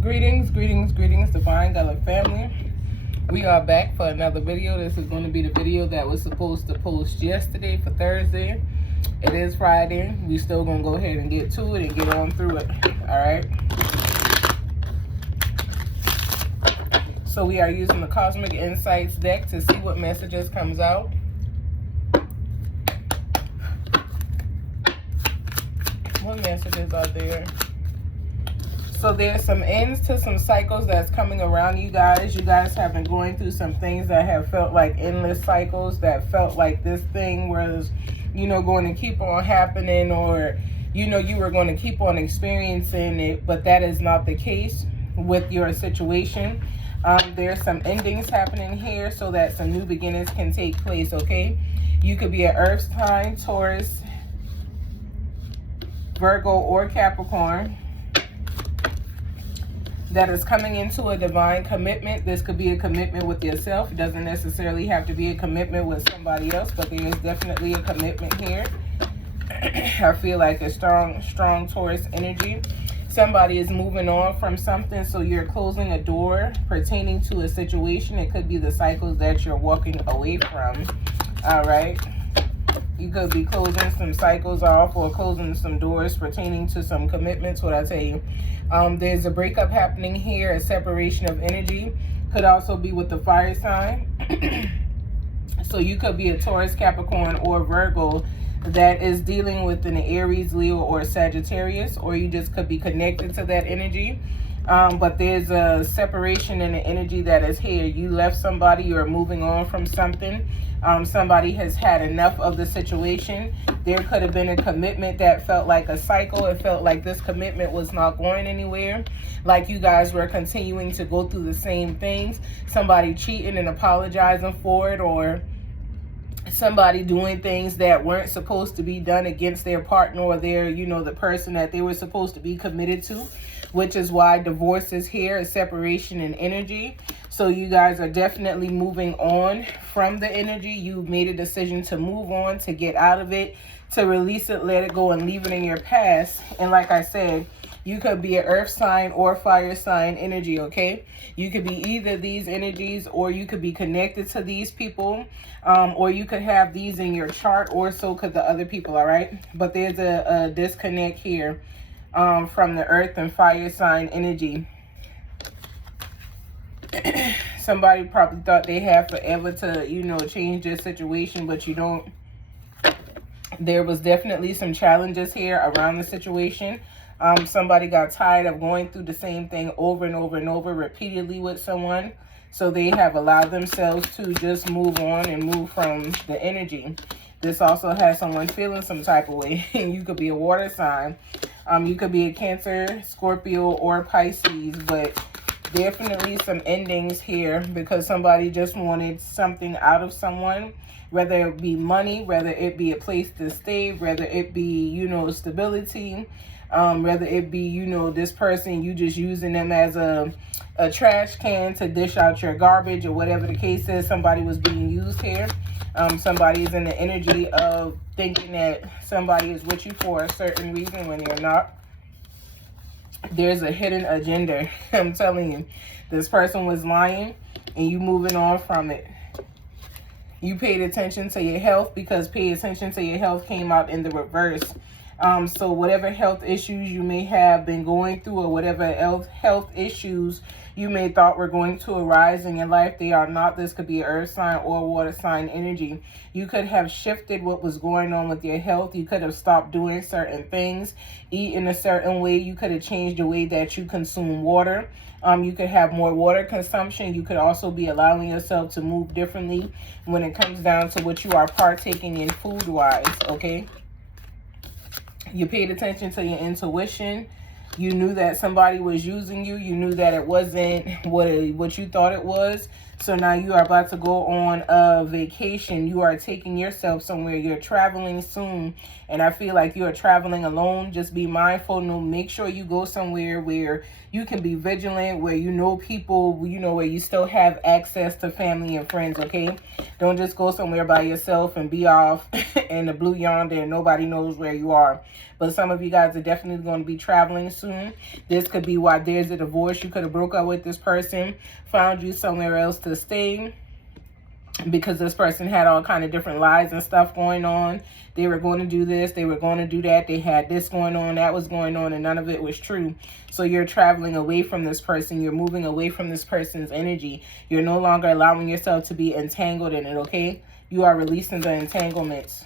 Greetings, Divine Gala family. We are back for another video. This is going to be the video that was supposed to post yesterday for Thursday. It is Friday. We still going to go ahead and get to it and get on through it. Alright. So we are using the Cosmic Insights deck to see what messages comes out. What messages are there? So there's some ends to some cycles that's coming around you guys. You guys have been going through some things that have felt like endless cycles, that felt like this thing was, going to keep on happening, or, you were going to keep on experiencing it, but that is not the case with your situation. There's some endings happening here so that some new beginnings can take place, okay? You could be an Earth sign, Taurus, Virgo, or Capricorn that is coming into a divine commitment. This could be a commitment with yourself. It doesn't necessarily have to be a commitment with somebody else, but there is definitely a commitment here. I feel like a strong Taurus energy. Somebody is moving on from something, so you're closing a door pertaining to a situation. It could be the cycles that you're walking away from. All right. You could be closing some cycles off or closing some doors pertaining to some commitments. What I tell you, there's a breakup happening here, a separation of energy. Could also be with the fire sign. So you could be a Taurus, Capricorn, or Virgo that is dealing with an Aries, Leo, or Sagittarius, or you just could be connected to that energy. But there's a separation in the energy that is here. You left somebody, you're moving on from something. Somebody has had enough of the situation. There could have been a commitment that felt like a cycle. It felt like this commitment was not going anywhere. Like you guys were continuing to go through the same things. Somebody cheating and apologizing for it, or somebody doing things that weren't supposed to be done against their partner or their, the person that they were supposed to be committed to, which is why divorce is here, a separation in energy. So you guys are definitely moving on from the energy. You made a decision to move on, to get out of it, to release it, let it go, and leave it in your past. And like I said, you could be an earth sign or fire sign energy, okay? You could be either these energies, or you could be connected to these people, or you could have these in your chart, or so could the other people, all right? But there's a disconnect here from the earth and fire sign energy. Somebody probably thought they had forever to, change their situation, but you don't. There was definitely some challenges here around the situation. Somebody got tired of going through the same thing over and over and over repeatedly with someone. So they have allowed themselves to just move on and move from the energy. This also has someone feeling some type of way. You could be a water sign. You could be a Cancer, Scorpio, or Pisces, but definitely some endings here because somebody just wanted something out of someone, whether it be money, whether it be a place to stay, whether it be, stability, whether it be, this person, you just using them as a trash can to dish out your garbage, or whatever the case is. Somebody was being used here. Somebody is in the energy of thinking that somebody is with you for a certain reason when they're not. There's a hidden agenda. I'm telling you, this person was lying and you moving on from it. You paid attention to your health, because pay attention to your health came out in the reverse. So whatever health issues you may have been going through, or whatever health issues you may thought were going to arise in your life, they are not. This could be earth sign or water sign energy. You could have shifted what was going on with your health. You could have stopped doing certain things, eat in a certain way. You could have changed the way that you consume water. You could have more water consumption. You could also be allowing yourself to move differently when it comes down to what you are partaking in food-wise, okay? You paid attention to your intuition. You knew that somebody was using you. You knew that it wasn't what you thought it was. So now you are about to go on a vacation. You are taking yourself somewhere. You're traveling soon. And I feel like you are traveling alone. Just be mindful. No, make sure you go somewhere where you can be vigilant, where you know people, you know, where you still have access to family and friends, okay? Don't just go somewhere by yourself and be off in the blue yonder and nobody knows where you are. But some of you guys are definitely going to be traveling soon. This could be why there's a divorce. You could have broke up with this person, found you somewhere else to stay, because this person had all kind of different lies and stuff going on. They were going to do this, they were going to do that, they had this going on, that was going on, and none of it was true. So you're traveling away from this person. You're moving away from this person's energy. You're no longer allowing yourself to be entangled in it, okay? You are releasing the entanglements.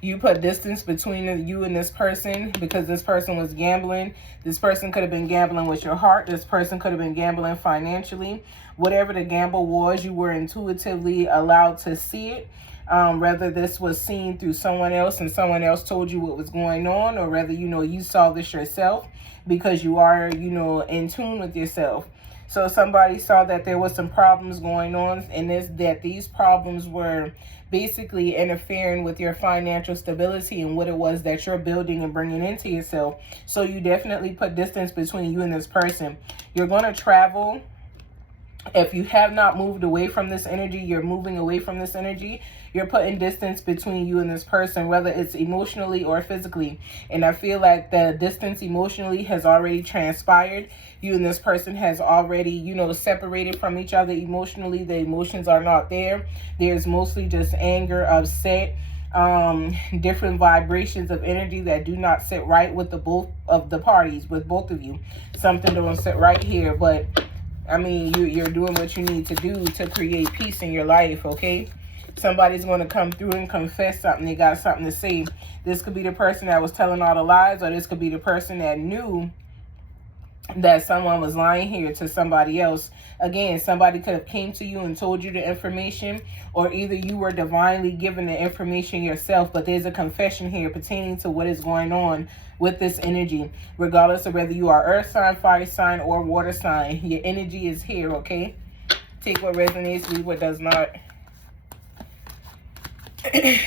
You put distance between you and this person because this person was gambling. This person could have been gambling with your heart. This person could have been gambling financially. Whatever the gamble was, you were intuitively allowed to see it. Whether this was seen through someone else and someone else told you what was going on, or whether, you know, you saw this yourself because you are, you know, in tune with yourself. So somebody saw that there was some problems going on, and that these problems were basically interfering with your financial stability and what it was that you're building and bringing into yourself. So you definitely put distance between you and this person. You're going to travel. If you have not moved away from this energy, you're moving away from this energy. You're putting distance between you and this person, whether it's emotionally or physically. And I feel like the distance emotionally has already transpired. You and this person has already, you know, separated from each other emotionally. The emotions are not there. There's mostly just anger, upset, different vibrations of energy that do not sit right with the both of the parties, with both of you. Something don't sit right here, but I mean, you're doing what you need to do to create peace in your life, okay? Somebody's going to come through and confess something. They got something to say. This could be the person that was telling all the lies, or this could be the person that knew that someone was lying here to somebody else. Again, somebody could have came to you and told you the information, or either you were divinely given the information yourself, but there's a confession here pertaining to what is going on with this energy, regardless of whether you are earth sign, fire sign, or water sign. Your energy is here, okay? Take what resonates, leave what does not.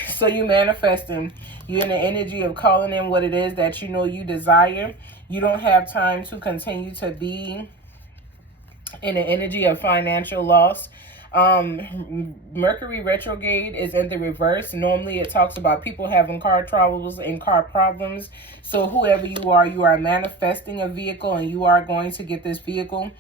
So you manifesting. You're in the energy of calling in what it is that you know you desire. You don't have time to continue to be in the energy of financial loss. Mercury retrograde is in the reverse. Normally it talks about people having car troubles and car problems. So whoever you are manifesting a vehicle, and you are going to get this vehicle.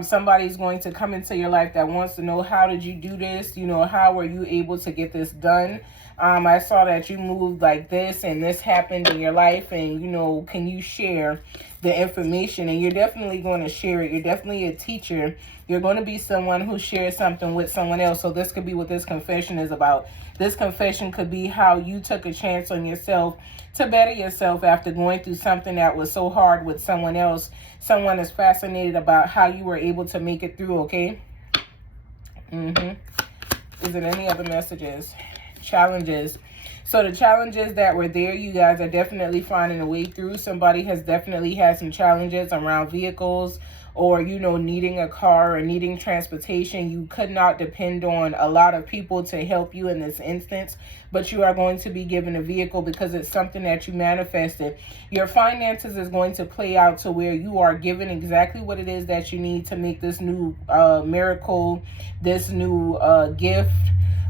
Somebody's going to come into your life that wants to know, how did you do this? You know, how were you able to get this done? I saw that you moved like this and this happened in your life, and, you know, can you share the information? And you're definitely going to share it. You're definitely a teacher. You're going to be someone who shares something with someone else. So this could be what this confession is about. This confession could be how you took a chance on yourself to better yourself after going through something that was so hard with someone else. Someone is fascinated about how you were able to make it through, okay? Is there any other messages? Challenges. So the challenges that were there, you guys are definitely finding a way through. Somebody has definitely had some challenges around vehicles, or, you know, needing a car or needing transportation. You could not depend on a lot of people to help you in this instance, but you are going to be given a vehicle because it's something that you manifested. Your finances is going to play out to where you are given exactly what it is that you need to make this new miracle, this new gift,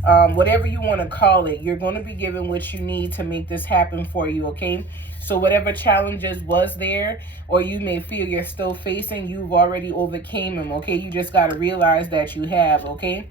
whatever you want to call it. You're going to be given what you need to make this happen for you, okay? So whatever challenges was there, or you may feel you're still facing, you've already overcame them, okay? You just got to realize that you have, okay?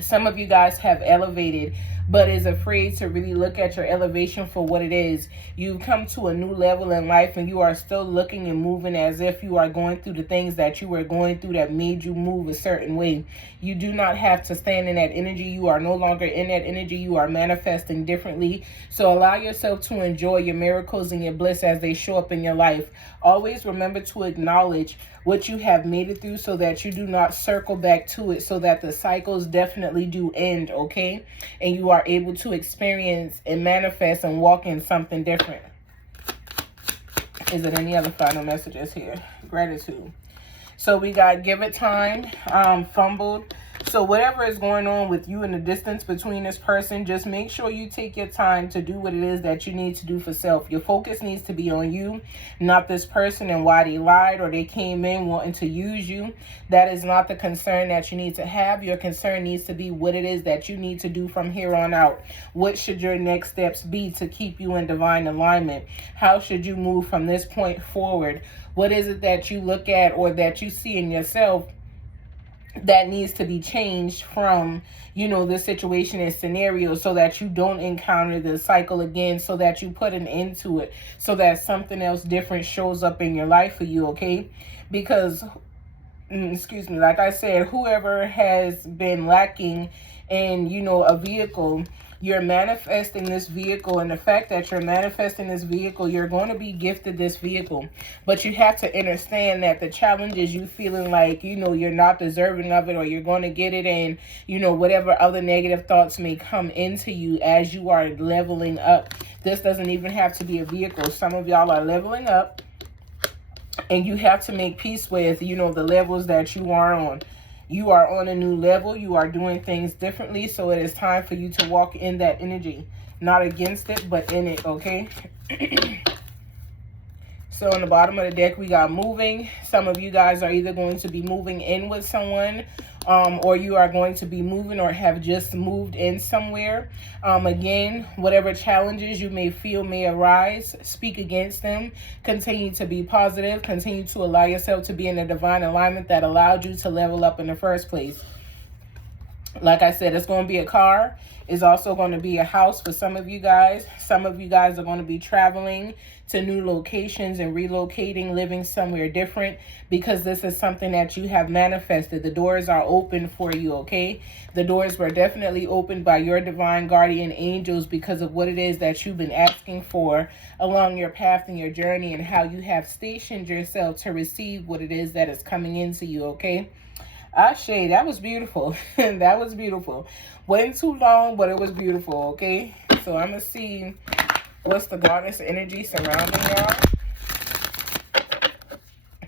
Some of you guys have elevated, but is afraid to really look at your elevation for what it is. You've come to a new level in life, and you are still looking and moving as if you are going through the things that you were going through that made you move a certain way. You do not have to stand in that energy. You are no longer in that energy. You are manifesting differently. So allow yourself to enjoy your miracles and your bliss as they show up in your life. Always remember to acknowledge what you have made it through so that you do not circle back to it, so that the cycles definitely do end, okay? And you are able to experience and manifest and walk in something different. Is there any other final messages here? Gratitude. So we got give it time, fumbled. So whatever is going on with you in the distance between this person, just make sure you take your time to do what it is that you need to do for self. Your focus needs to be on you, not this person and why they lied or they came in wanting to use you. That is not the concern that you need to have. Your concern needs to be what it is that you need to do from here on out. What should your next steps be to keep you in divine alignment? How should you move from this point forward? What is it that you look at or that you see in yourself that needs to be changed from, this situation and scenario, so that you don't encounter the cycle again, so that you put an end to it, so that something else different shows up in your life for you, okay? Because, excuse me, like I said, whoever has been lacking in, a vehicle, you're manifesting this vehicle, and the fact that you're manifesting this vehicle, you're going to be gifted this vehicle. But you have to understand that the challenges, you feeling like, you're not deserving of it, or you're going to get it, and, whatever other negative thoughts may come into you as you are leveling up. This doesn't even have to be a vehicle. Some of y'all are leveling up, and you have to make peace with, the levels that you are on. You are on a new level. You are doing things differently. So it is time for you to walk in that energy. Not against it, but in it, okay? So on the bottom of the deck, we got moving. Some of you guys are either going to be moving in with someone, or you are going to be moving or have just moved in somewhere. Again, whatever challenges you may feel may arise, speak against them. Continue to be positive. Continue to allow yourself to be in a divine alignment that allowed you to level up in the first place. Like I said, it's going to be a car. It's also going to be a house for some of you guys. Some of you guys are going to be traveling to new locations and relocating, living somewhere different, because this is something that you have manifested. The doors are open for you, okay? The doors were definitely opened by your divine guardian angels because of what it is that you've been asking for along your path and your journey, and how you have stationed yourself to receive what it is that is coming into you, okay? Ashe, that was beautiful. That was beautiful. Wasn't too long, but it was beautiful, okay? So I'm going to see what's the goddess energy surrounding y'all.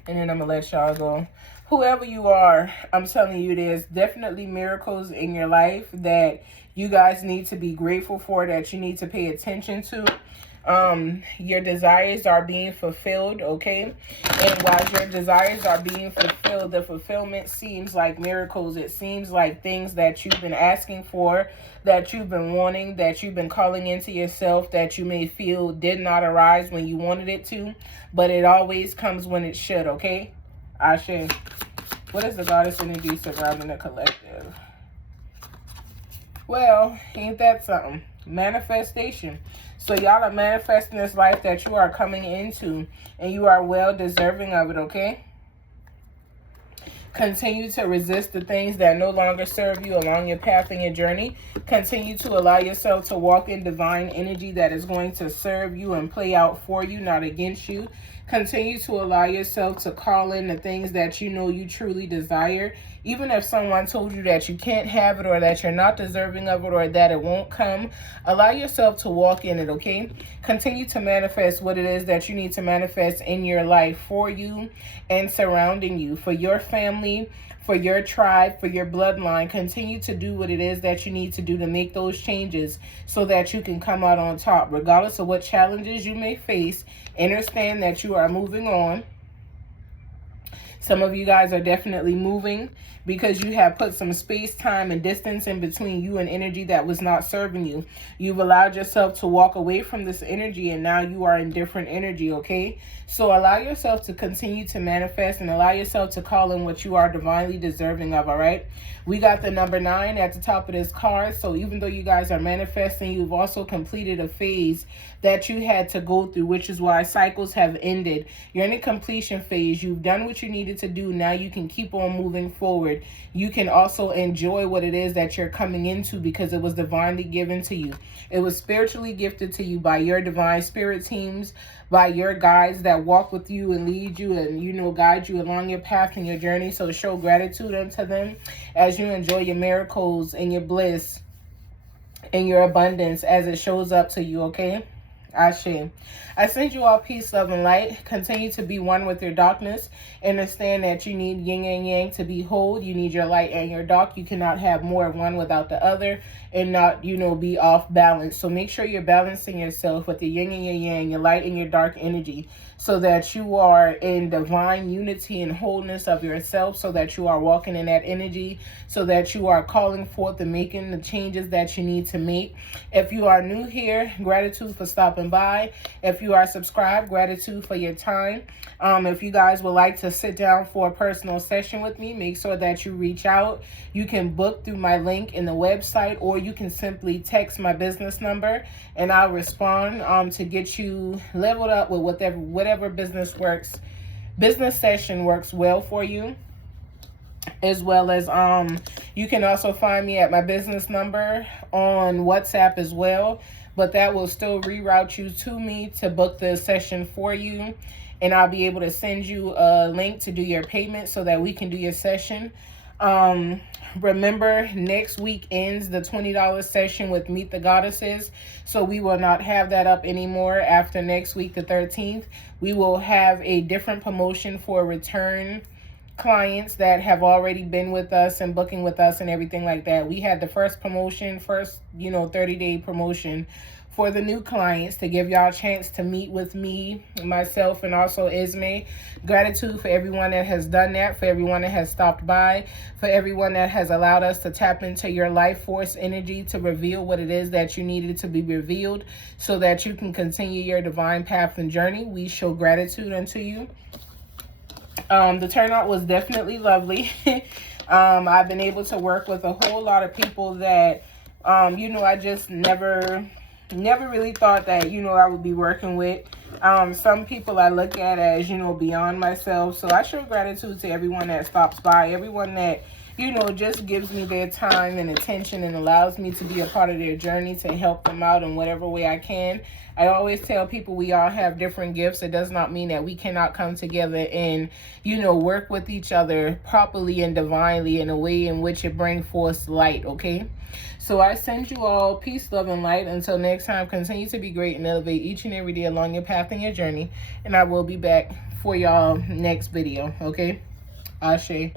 And then I'm going to let y'all go. Whoever you are, I'm telling you, there's definitely miracles in your life that you guys need to be grateful for, that you need to pay attention to. Your desires are being fulfilled, okay? And while your desires are being fulfilled, the fulfillment seems like miracles. It seems like things that you've been asking for, that you've been wanting, that you've been calling into yourself, that you may feel did not arise when you wanted it to, but it always comes when it should, okay? Ashe. What is the goddess energy surrounding the collective? Well, ain't that something? Manifestation. So y'all are manifesting this life that you are coming into, and you are well deserving of it, okay? Continue to resist the things that no longer serve you along your path and your journey. Continue to allow yourself to walk in divine energy that is going to serve you and play out for you, not against you. Continue to allow yourself to call in the things that you know you truly desire. Even if someone told you that you can't have it, or that you're not deserving of it, or that it won't come, allow yourself to walk in it, okay? Continue to manifest what it is that you need to manifest in your life for you and surrounding you, for your family, for your tribe, for your bloodline. Continue to do what it is that you need to do to make those changes so that you can come out on top. Regardless of what challenges you may face, understand that you are moving on. Some of you guys are definitely moving because you have put some space, time, and distance in between you and energy that was not serving you. You've allowed yourself to walk away from this energy, and now you are in different energy, okay? So allow yourself to continue to manifest, and allow yourself to call in what you are divinely deserving of, all right? We got the number 9 at the top of this card. So even though you guys are manifesting, you've also completed a phase that you had to go through, which is why cycles have ended. You're in a completion phase. You've done what you needed to do. Now you can keep on moving forward. You can also enjoy what it is that you're coming into because it was divinely given to you. It was spiritually gifted to you by your divine spirit teams, by your guides that walk with you and lead you and, guide you along your path and your journey. So show gratitude unto them as you enjoy your miracles and your bliss and your abundance as it shows up to you, okay? Ashe. I send you all peace, love, and light. Continue to be one with your darkness. Understand that you need yin and yang to be whole. You need your light and your dark. You cannot have more of one without the other and not, be off balance. So make sure you're balancing yourself with the yin and your yang, your light and your dark energy, so that you are in divine unity and wholeness of yourself, so that you are walking in that energy, so that you are calling forth and making the changes that you need to make. If you are new here, gratitude for stopping by. If you are subscribed, gratitude for your time. If you guys would like to sit down for a personal session with me, make sure that you reach out. You can book through my link in the website, or you can simply text my business number and I'll respond to get you leveled up with whatever business session works well for you. As well as you can also find me at my business number on WhatsApp as well, but that will still reroute you to me to book the session for you, and I'll be able to send you a link to do your payment so that we can do your session. Remember, next week ends the $20 session with Meet the Goddesses, so we will not have that up anymore after next week, the 13th. We will have a different promotion for return clients that have already been with us and booking with us and everything like that. We had the first 30-day promotion for the new clients to give y'all a chance to meet with me, myself, and also Ismay. Gratitude for everyone that has done that, for everyone that has stopped by, for everyone that has allowed us to tap into your life force energy to reveal what it is that you needed to be revealed so that you can continue your divine path and journey. We show gratitude unto you. The turnout was definitely lovely. I've been able to work with a whole lot of people that, I just never really thought that, I would be working with. Some people I look at as, beyond myself. So I show gratitude to everyone that stops by, everyone that, just gives me their time and attention and allows me to be a part of their journey to help them out in whatever way I can. I always tell people we all have different gifts. It does not mean that we cannot come together and, work with each other properly and divinely in a way in which it brings forth light, okay? So I send you all peace, love, and light. Until next time, continue to be great and elevate each and every day along your path and your journey. And I will be back for y'all next video, okay? Ashe.